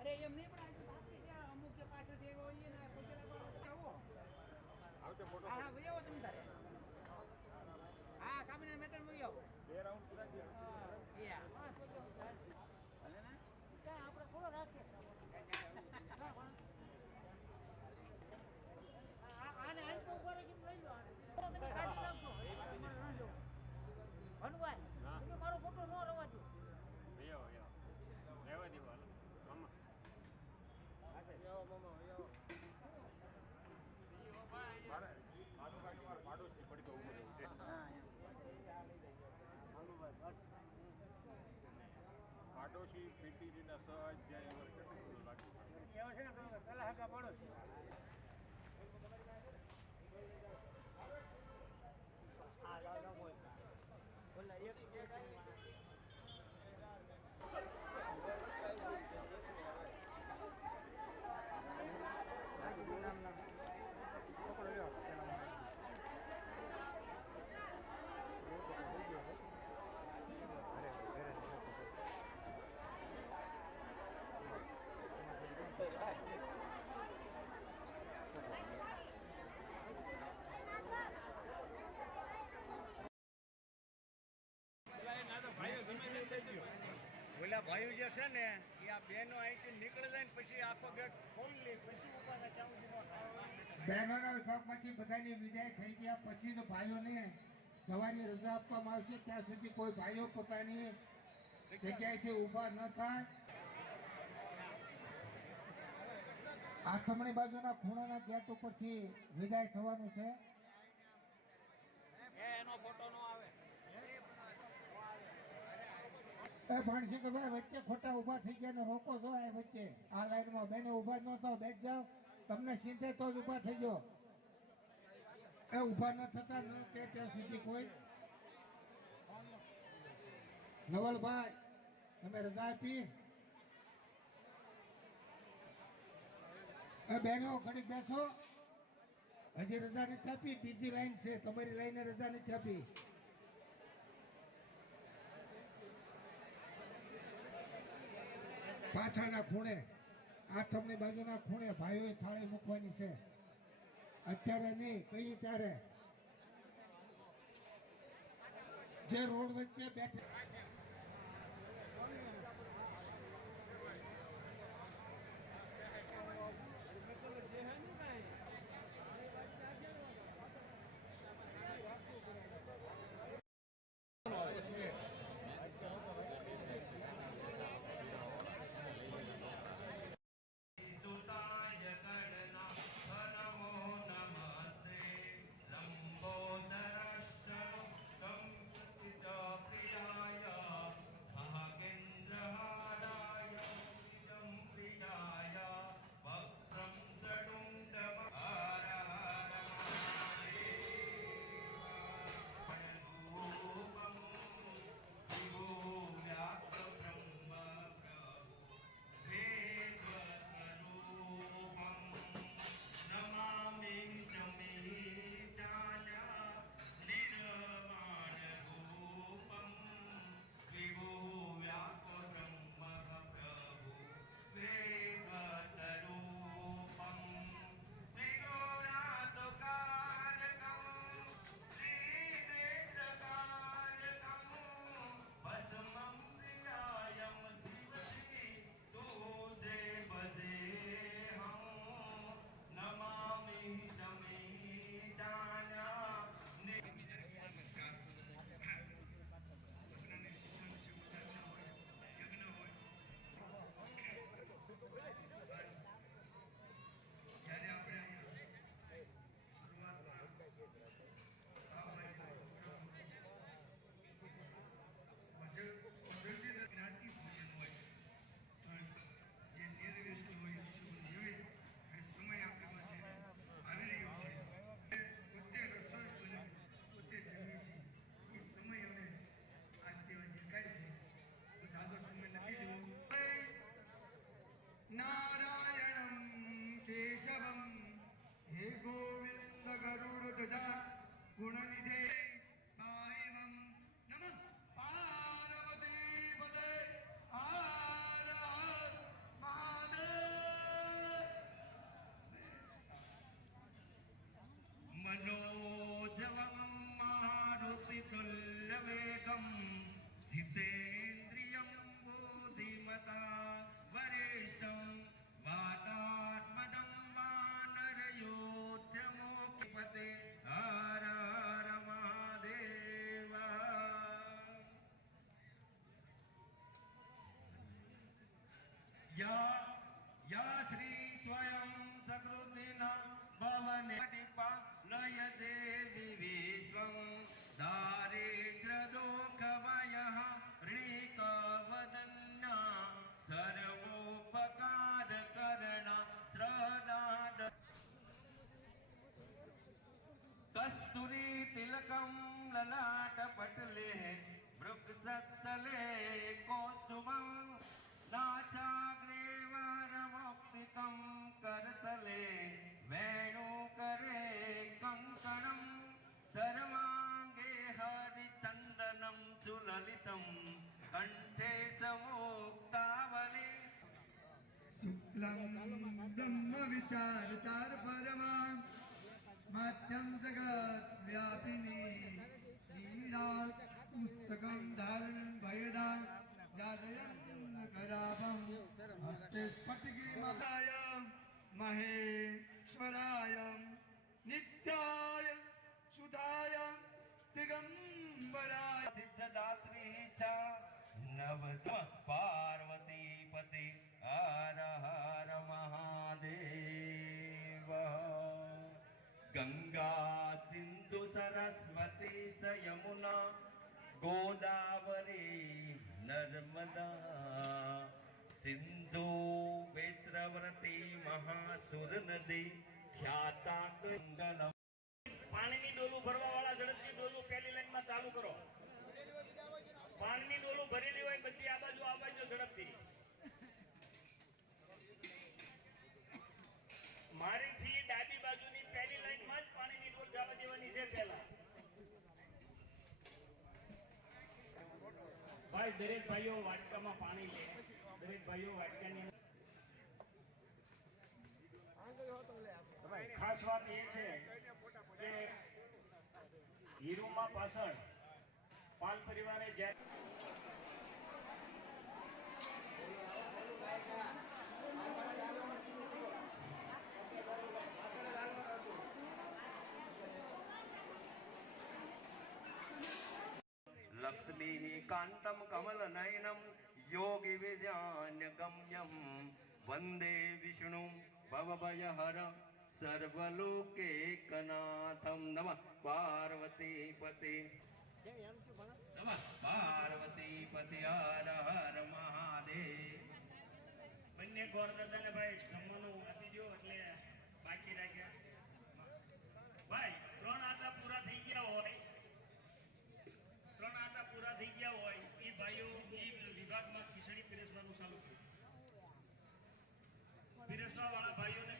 અરે એમ નહીં પણ આજે બાકી છે અમુક કે પાછળથી એવો હોય ને પછી આવો આવતો ફોટો હા હા આવો તમે તારે હા કામીના મેટર મૂકી આવો બે રાઉન્ડ પૂરા થયા યા ભલે ને ક્યાં આપણે થોડો રાખીએ આને આને તો ઉપર કેમ લઈ લો આને તમે કાઢી નાખો લઈ લો ભણવાય તમે મારો ફોટો ન રવા દો યો યો લેવા દો હાલો મામા યો મામા યો મારે આનો કાઢી માર પાડોશી પડી તો ઉભો છે હા હાલો ભાઈ પાડોશી પેટીના સહજ જાય કેટલું લાગે એવો છે ને પેલા હગા પાડોશી હા ગાવ બોલ બોલા એક ઓલા ભાઈઓ જે છે ને એ આ બહેનો અહીંથી નીકળી જાય ને પછી આખો ગેટ ખોલી લે પછી ઉભા બહેનોના વિભાગમાંથી બધાની વિદાય થઈ ગયા પછી તો ભાઈઓને જવાની રજા આપવામાં આવશે ત્યાં સુધી કોઈ ભાઈઓ પોતાની જગ્યાએથી ઊભા ન થાય. આથમણી બાજુના ખૂણાના ગેટ ઉપરથી વિદાય થવાનું છે. એનો ફોટો નો આવે ભાણશંકરભાઈ વચ્ચે ખોટા ઉભા થઈ ગયા ને રોકો છો આ વચ્ચે આ લાઈનમાં બેને ઉભા ન થાવ બેઠ જાઓ તમને સીધે તો જ ઉભા થઈ જાઓ એ ઉભા ન થતા ન કે ત્યાં સુધી કોઈ નવલભાઈ તમે રજા આપી બહેનો ઘડીક બેસો હજી રજા નથી આપી બીજી લાઈન છે તમારી લાઈને રજા નથી આપી પાછળના ખૂણે આથમની બાજુના ખૂણે ભાઈઓએ થાળી મૂકવાની છે અત્યારે નહીં કઈ ત્યારે જે રોડ વચ્ચે બેઠે वेगम जितेन्द्रियं बुद्धिमता वरिष्ठं वातात्मजं वानरयोध्यमोक्षपते हर हर महादेव। या श्री स्वयं सकृतिना भवने लय देवी विश्वं दारिद्र्यदुःखभयः ऋणिकवदन्या सर्वोपकारकरणा श्रद्धाद कस्तूरी तिलकं ललाटपटले वृक्षस्थले कौस्तुभं नाचाग्रेवारमौक्तिकं करतले वेणुकरे कङ्कणं सर्वाङ्गे हरिचन्दनं सुललितं कण्ठे समुक्तावने शुक्लं ब्रह्म विचार चार परमा माध्यम जगत व्यापिनी क्रीडा पुस्तकं धारण भयदा जागयन् कराभं हस्ते स्फटिकी मताय महेश्वराय नित्याय सुधाय दिगंबराय सिद्धदात्री च नवत पार्वती पते हर हर महादेव। गंगा सिंधु सरस्वती च यमुना गोदावरी नर्मदा सिंधु वेत्रवती महासुर नदी ख्याता गंगा। પાણીની ડોલું ભરવા વાળા ઝડપથી ડોલું પહેલી લાઈનમાં ચાલુ કરો. પાણીની ડોલું ભરેલી હોય બધી આ બાજુ ઝડપથી. મારીથી ડાબી બાજુની પહેલી લાઈનમાં જ પાણીની ડોલ જવા દેવાની છે પહેલા. ભાઈ દરેક ભાઈઓ વાટકામાં પાણી લે. દરેક ભાઈઓ વાટકાની ખાસ વાત એ છે કે હીરુમાં પાછળ પાલ પરિવારે જ્યારે लक्ष्मी कांतं कमलनयनं योगी विद्यान्यगम्यं वंदे विष्णु भवभयहर सर्वलोकैकनाथं नमः पार्वती पते नमः पार्वती पते हर हर महादेव। બંને ગોર દાદાને ભાઈ જમવાનું આપી દો એટલે બાકી રાખ્યા. ભાઈ 3 આટા પૂરા થઈ ગયા હોય એ ભાઈઓ એ વિભાગમાં ખીચડી પીરસવાનું ચાલુ કર્યું. પીરસવા વાળા ભાઈઓને